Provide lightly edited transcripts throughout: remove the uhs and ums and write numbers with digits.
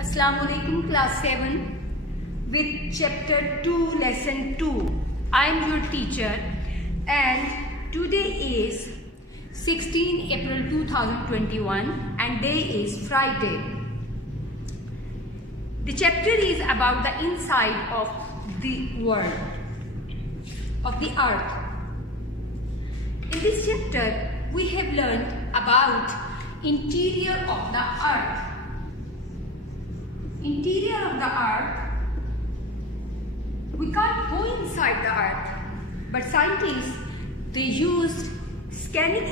Assalamualaikum class 7 with chapter 2 lesson 2. I am your teacher and today is 16 April 2021 and day is Friday. The chapter is about the inside of the world, of the earth. In this chapter we have learned about interior of the earth. Interior of the earth, we can't go inside the earth, but scientists, they used scanning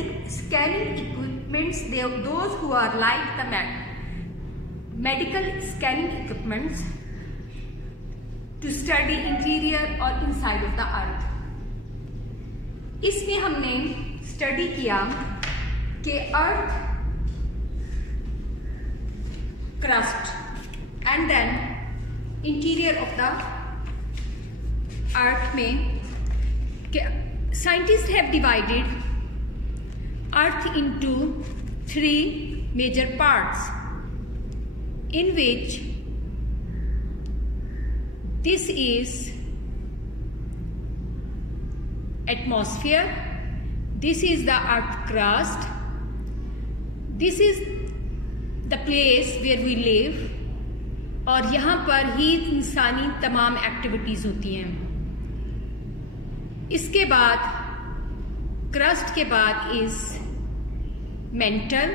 equipments, those who are like the medical scanning equipments, to study interior or inside of the earth. इसमें हमने study किया कि earth crust and then interior of the earth में scientists have divided earth into 3 major parts, in which this is atmosphere, this is the earth crust, this is the place where we live, और यहाँ पर ही इंसानी तमाम activities होती हैं. इसके बाद क्रस्ट के बाद is mantle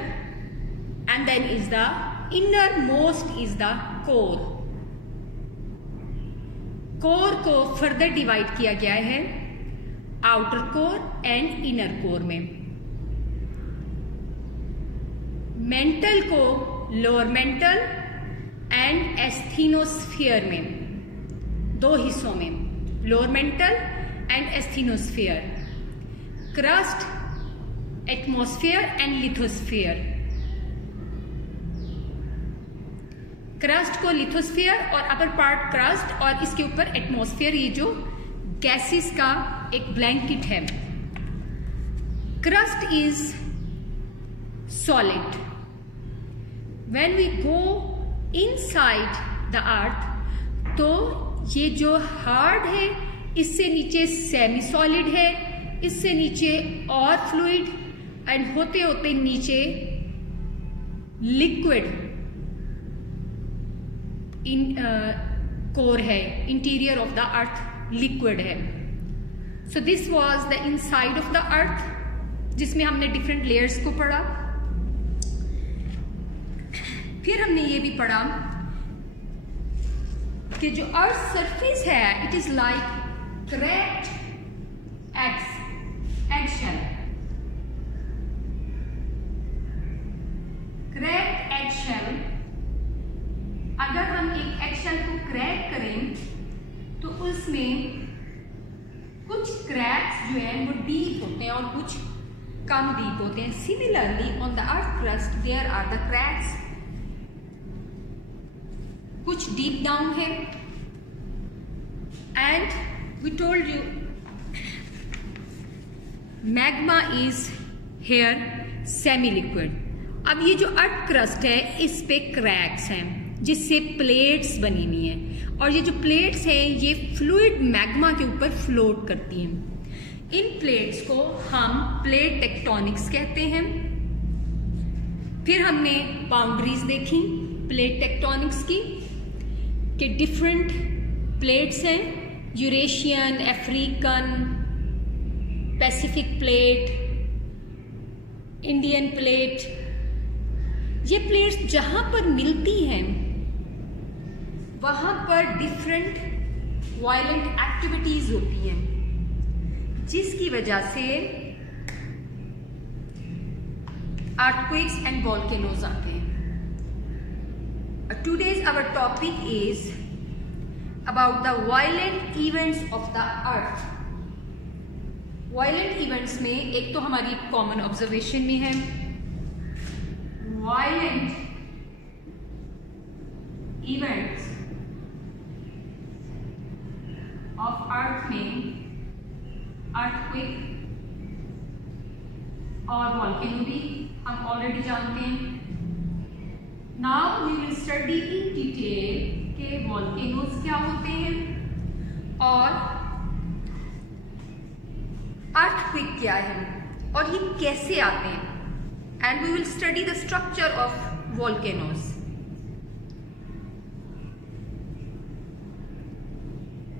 and then is the inner most is the core. Core को फर्दर डिवाइड किया गया है outer core and inner core में. मेंटल को लोअर मेंटल एंड एस्थीनोस्फीयर में, दो हिस्सों में, lower mantle and asthenosphere. Crust, atmosphere and lithosphere. Crust को लिथोस्फीयर और अपर पार्ट क्रस्ट और इसके ऊपर एटमॉस्फेयर, ये जो गैसेस का एक ब्लैंकेट है. Crust is solid. When we go inside the earth, तो ये जो हार्ड है, इससे नीचे सेमी सॉलिड है, इससे नीचे और फ्लूइड, एंड होते होते नीचे लिक्विड कोर है. Interior of the earth liquid है. So this was the inside of the earth, जिसमें हमने डिफरेंट लेयर्स को पढ़ा. फिर हमने ये भी पढ़ा कि जो अर्थ सरफेस है, it is like cracked eggshell. Cracked eggshell, अगर हम एक एगशेल को क्रैक करें तो उसमें कुछ क्रैक्स जो है वो डीप होते हैं और कुछ कम डीप होते हैं. Similarly on the earth crust there are the cracks, कुछ डीप डाउन है. And we told you magma is here semi liquid. अब ये जो अर्थ क्रस्ट है, इस पे क्रैक्स हैं जिससे प्लेट्स बनी हुई हैं, और ये जो प्लेट्स हैं ये फ्लूइड मैग्मा के ऊपर फ्लोट करती हैं. इन प्लेट्स को हम प्लेट टेक्टोनिक्स कहते हैं. फिर हमने बाउंड्रीज देखी प्लेट टेक्टोनिक्स की, कि डिफरेंट प्लेट्स हैं, Eurasian, African, Pacific plate, Indian plate. ये प्लेट्स जहां पर मिलती हैं वहां पर डिफरेंट वायलेंट एक्टिविटीज होती हैं, जिसकी वजह से अर्थक्वेक्स एंड वोल्केनोज आते हैं. Today's our topic is about the violent events of the earth. Violent events में एक तो हमारी कॉमन ऑब्जर्वेशन में है violent events of earth में earthquake और वॉल्केनो भी हम ऑलरेडी जानते हैं. Now we will study in के वॉल्केनोज क्या होते हैं और अर्थक्वेक क्या है और ये कैसे आते हैं, and we will study the structure of volcanoes.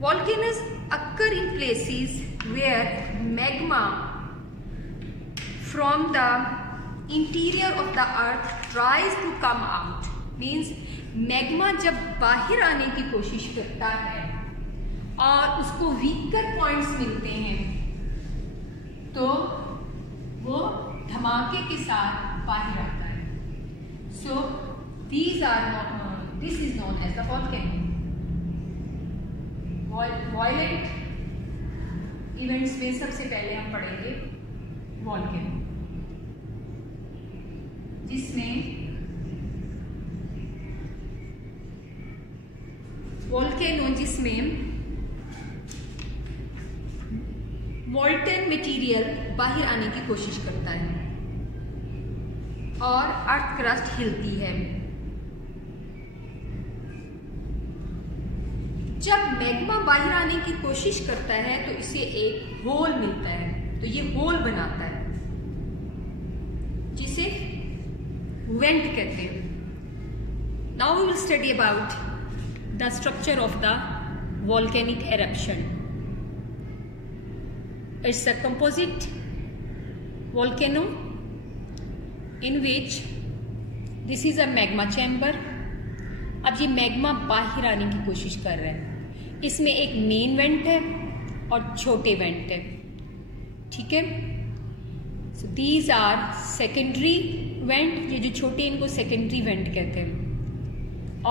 Volcanoes occur in places where magma from the interior of the earth tries to come out. Means magma जब बाहर आने की कोशिश करता है और उसको weaker points मिलते हैं तो वो धमाके के साथ बाहर आता है। So this is known as the volcano. Violent events में सबसे पहले हम पढ़ेंगे वॉल्केनो, जिसमें मॉल्टन मटेरियल बाहर आने की कोशिश करता है और अर्थ क्रस्ट हिलती है। जब मैग्मा बाहर आने की कोशिश करता है तो इसे एक होल मिलता है, तो ये होल बनाता है जिसे वेंट कहते हैं। Now we will study about the structure of the volcanic eruption. It's a composite volcano in which this is a magma chamber. अब ये मैग्मा बाहर आने की कोशिश कर रहा है। इसमें एक मेन वेंट है और छोटे वेंट है, ठीक है। So these are secondary vent, ये जो छोटे इनको सेकेंडरी वेंट कहते हैं।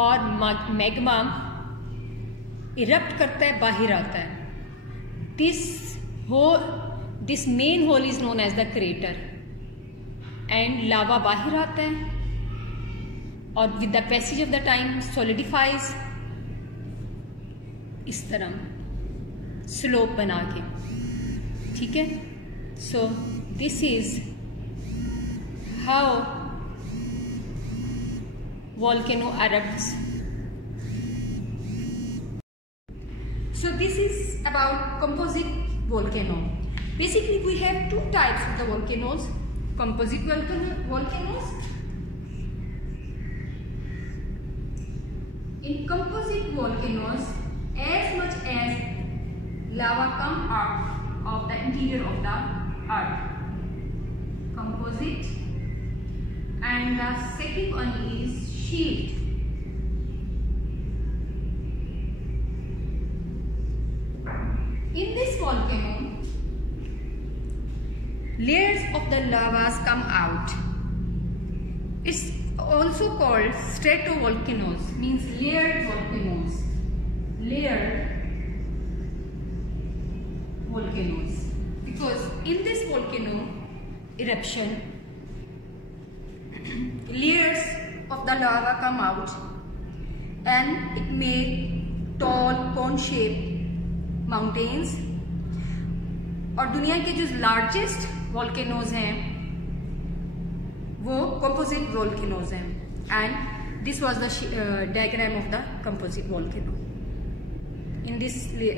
और मैग्मा इरप्ट करता है, बाहर आता है। This main hole is known as the crater, and lava बाहर आता है और with the passage of the time solidifies इस तरह स्लोप बना के, ठीक है। So this is how volcano erupts. So this is about composite volcano. Basically we have two types of the volcanoes: composite volcanoes. In composite volcanoes, as much as lava come out of the interior of the earth, composite, and the second one is shield. In this volcano, layers of the lavas come out. It's also called stratovolcanoes, means layered volcanoes. Because in this volcano eruption, layers of the lava come out and it made tall cone-shaped mountains. और दुनिया के जो largest volcanoes हैं वो composite volcanoes हैं, and this was the diagram of the composite volcano. In this we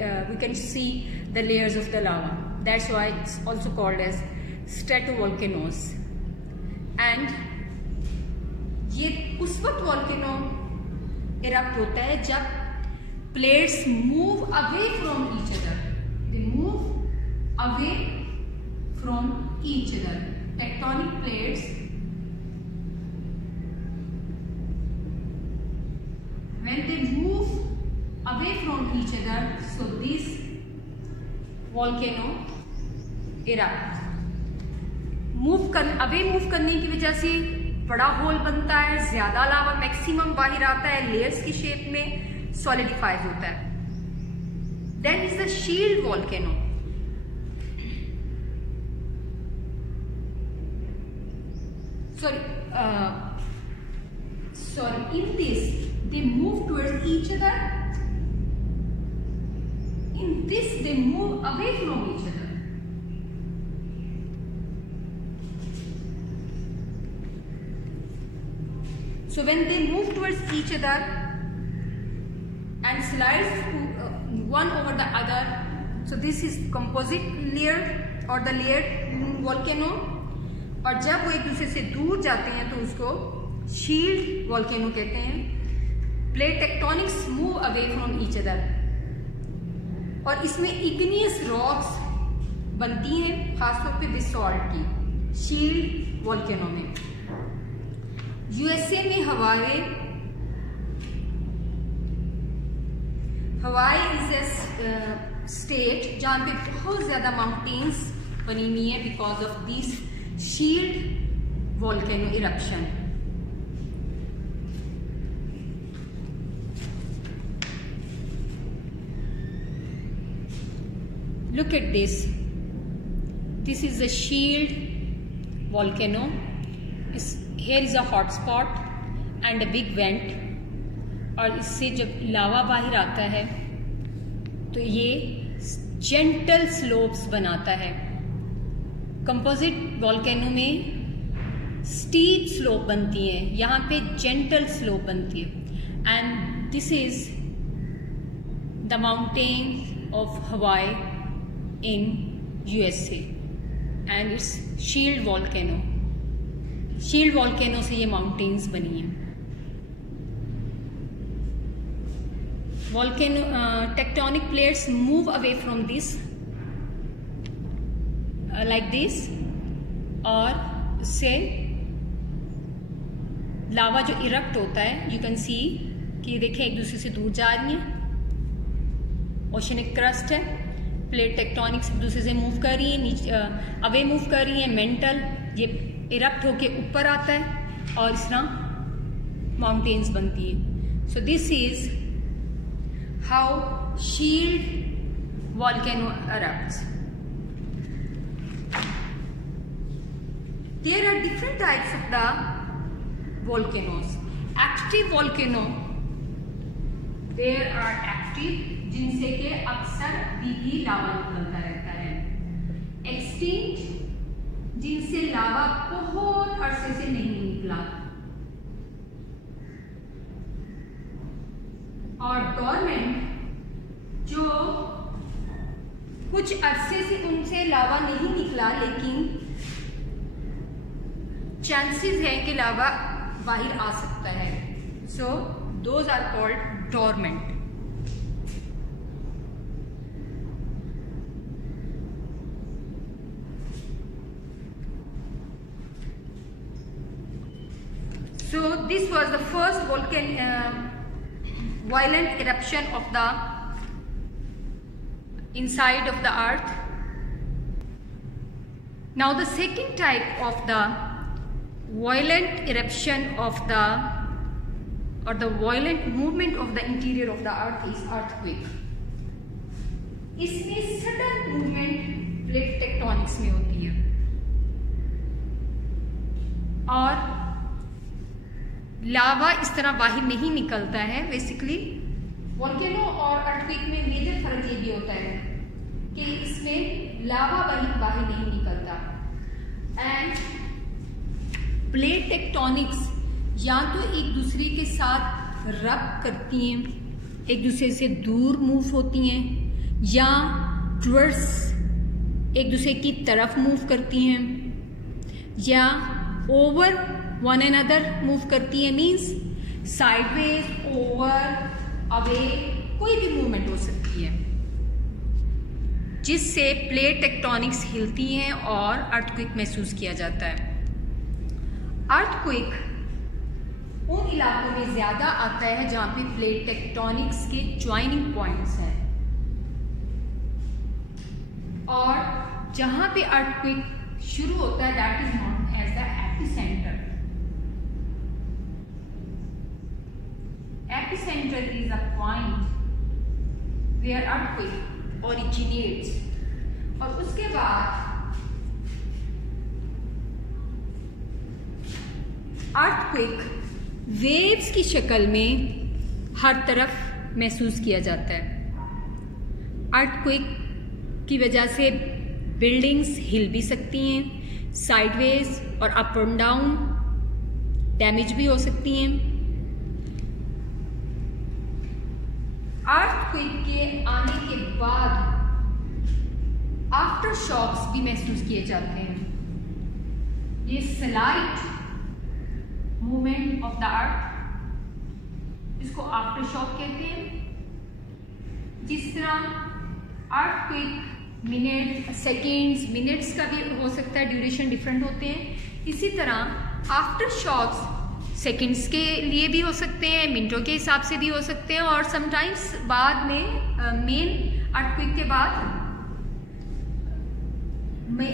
can see the layers of the lava. That's why it's also called as stratovolcanoes. And ये उस वक्त volcano erupt होता है जब plates move away from each other. They move away from each other. Tectonic plates, when they move away from each other, so this volcano erupt. Move करने की वजह से बड़ा होल बनता है, ज्यादा लावा मैक्सिमम बाहर आता है, लेयर्स की शेप में सॉलिडिफाई होता है. Then is the shield volcano. Sorry, in this they move towards each other. In this they move away from each other. So when they move towards each other, and slides one over the other. So this is composite layer or the layered volcano. और जब वो एक दूसरे से दूर जाते हैं तो उसको शील्ड वॉल्केनो कहते हैं। Plate tectonics move away from each other, और इसमें इग्नियस रॉक्स बनती हैं, खासतौर पे बेसॉल्ट की शील्ड वॉल्केनो में। यूएसए में हवाई इज ए स्टेट जहाँ पे बहुत ज्यादा माउंटेन्स बनी हुई है because of this shield volcano eruption. Look at this. This is a shield volcano. Here is a hot spot and a big vent. और इससे जब लावा बाहर आता है तो ये जेंटल स्लोप्स बनाता है। कंपोजिट वॉल्केनो में स्टीप स्लोप बनती है, यहाँ पे जेंटल स्लोप बनती है। And this is the mountain of हवाई in USA and it's shield volcano. Shield volcano से ये mountains बनी हैं। Volcano tectonic plates move away from this like this, और इससे लावा जो इरप्ट होता है, you can see कि देखें एक दूसरे से दूर जा रही हैं। ओशनिक क्रस्ट है, प्लेट टेक्टोनिक्स एक दूसरे से मूव कर रही है, नीचे अवे मूव कर रही है। मेंटल ये इरप्ट होके ऊपर आता है और इस तरह माउंटेन्स बनती है। So this is how shield volcano erupts. There are different types of the volcanoes. Active volcano, there are active जिनसे के अक्सर भी लावा निकलता रहता है। एक्सटिंक्ट जिनसे लावा बहुत अरसे से नहीं निकला, और डोरमेंट जो कुछ अरसे से उनसे लावा नहीं निकला लेकिन चांसेस है कि लावा बाहर आ सकता है। So those are called dormant. So this was the first violent eruption of the inside of the earth. Now the second type of the violent eruption of the or the violent movement of the interior of the earth is earthquake. इसमें sudden movement plate tectonics में होती है, और लावा इस तरह बाहर नहीं निकलता है। बेसिकली वॉल्केनो और अर्थक्वेक में मेजर फर्क ये भी होता है कि इसमें लावा बाहर नहीं निकलता। एंड प्लेट टेक्टोनिक्स या तो एक दूसरे के साथ रब करती हैं, एक दूसरे से दूर मूव होती हैं, या टुवर्ड्स एक दूसरे की तरफ मूव करती हैं, या ओवर वन अनदर मूव करती है। मीन्स साइडवेज, ओवर, अवे, कोई भी मूवमेंट हो सकती है जिससे प्लेट टेक्टोनिक्स हिलती हैं और अर्थक्वेक महसूस किया जाता है। अर्थक्वेक उन इलाकों में ज्यादा आता है जहां पे प्लेट टेक्टोनिक्स के ज्वाइनिंग पॉइंट्स हैं, और जहां पे अर्थक्वेक शुरू होता है that is known as the epicenter. Epicenter is a point where earthquake originates, और उसके बाद earthquake waves की शक्ल में हर तरफ महसूस किया जाता है। earthquake की वजह से बिल्डिंग्स हिल भी सकती हैं, साइडवेज और अप एंड डाउन डैमेज भी हो सकती हैं। अर्थक्वेक के आने के बाद आफ्टर शॉक्स भी महसूस किए जाते हैं। ये स्लाइट मूवमेंट ऑफ द अर्थ, इसको आफ्टर शॉक कहते हैं। जिस तरह अर्थक्वेक मिनट, सेकेंड्स, मिनट्स का भी हो सकता है, ड्यूरेशन डिफरेंट होते हैं। इसी तरह आफ्टर शॉक्स सेकेंड्स के लिए भी हो सकते हैं, मिनटों के हिसाब से भी हो सकते हैं, और समटाइम्स बाद में मेन अर्थक्वेक के बाद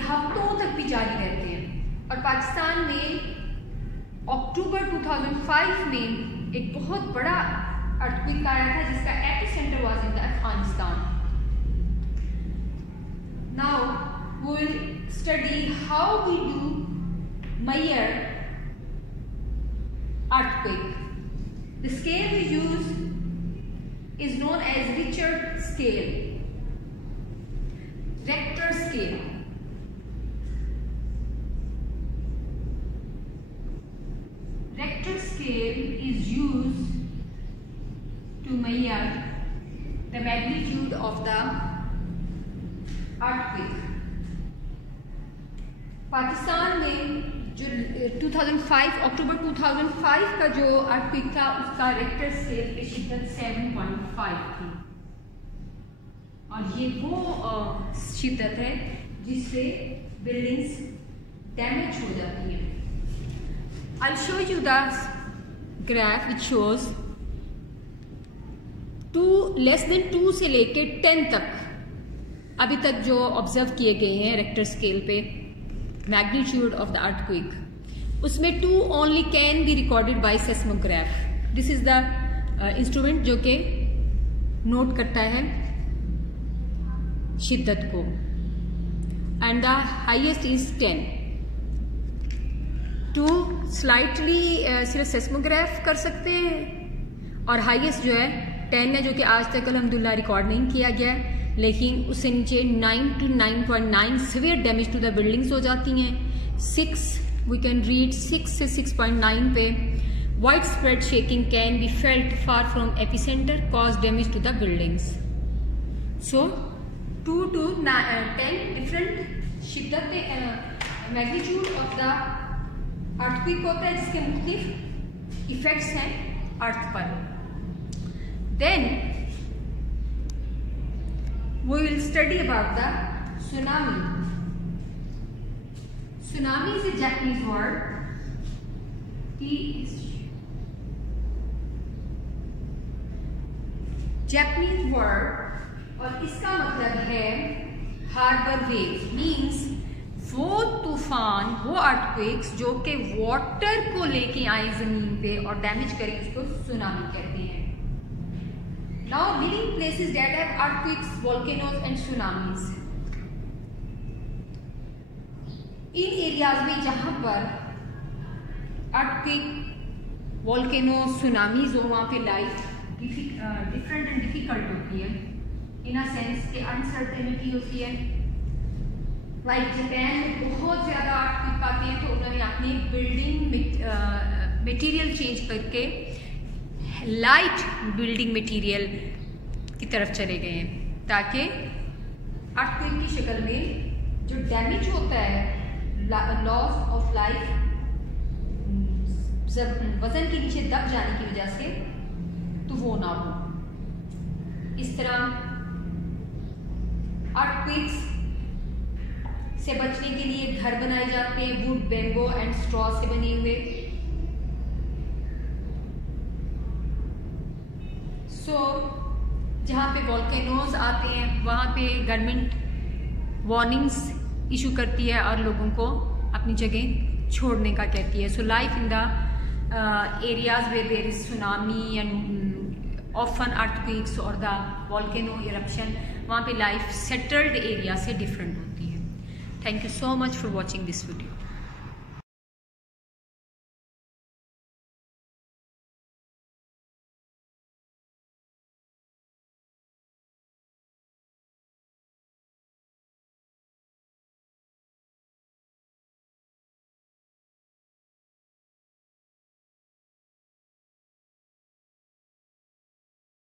हफ्तों तक भी जारी रहते हैं। और पाकिस्तान में अक्टूबर 2005 में एक बहुत बड़ा अर्थक्वेक आया था जिसका epicenter was in Afghanistan. Now we will study how we do measure earthquake. The scale we use is known as Richter scale, Richter scale. Richter scale is used to measure the magnitude of the earthquake. Pakistan में जो 2005 अक्टूबर 2005 का जो earthquake था उसका Richter scale पे शिद्दत 7.5 थी, और ये वो शिद्दत है जिससे बिल्डिंग्स डैमेज हो जाती हैं। I'll show you the graph which shows less than 2 से लेके 10 तक अभी तक जो ऑब्जर्व किए गए हैं रिक्टर स्केल पे मैग्नीट्यूड ऑफ द अर्थक्वेक, उसमें 2 only can be recorded by seismograph. This is the instrument जो कि नोट करता है शिद्दत को, and the highest is 10। 2 slightly सिर्फ सेस्मोग्राफ कर सकते हैं, और हाईएस्ट जो है 10 है, जो कि आज तक अल्हम्दुलिल्लाह रिकॉर्ड नहीं किया गया है। लेकिन उससे नीचे 9 to 9.9 severe damage to the buildings हो जाती हैं। 6 वी कैन रीड 6 से 6.9 पे wide spread shaking can be felt far from epicenter cause damage to the buildings. So 2 to 10 different शिद्दत मैग्नीट्यूड ऑफ द अर्थक्वेक होता है जिसके मुख्तलिफ इफेक्ट्स हैं अर्थ पर। Then we will study about the tsunami. Tsunami is a Japanese word. Japanese word, और इसका मतलब है हार्बर वेव। मीन्स वो तूफान, वो अर्थक्वेक्स जो कि वाटर को लेके आए जमीन पे और डैमेज करें, उसको सुनामी कहते हैं। Now living places that have earthquakes, volcanoes and tsunamis. In areas में जहाँ पर अर्थक्वेक, वॉल्केनो, सुनामीज हो, वहाँ पे लाइफ डिफरेंट एंड डिफिकल्ट होती है, इन अ सेंस के अनसर्टेनिटी होती है। लाइक जापान में बहुत ज़्यादा अर्थक्वेक आते हैं, तो उन्होंने अपनी बिल्डिंग मटेरियल चेंज करके लाइट बिल्डिंग मटेरियल की तरफ चले गए हैं, ताकि अर्थक्वेक की शक्ल में जो डैमेज होता है, लॉस ऑफ लाइफ, वजन के नीचे दब जाने की वजह से, तो वो ना हो। इस तरह अर्थक्वेक्स से बचने के लिए घर बनाए जाते हैं वुड, बैम्बो एंड स्ट्रॉ से बने हुए। जहाँ पे वॉल्केनोज आते हैं वहाँ पे गवर्नमेंट वार्निंग्स इशू करती है और लोगों को अपनी जगह छोड़ने का कहती है। So life in the areas where there is tsunami and often earthquakes और द वॉल्केनो इरप्शन, वहाँ पे लाइफ सेटल्ड एरिया से डिफरेंट होती है। Thank you so much for watching this video.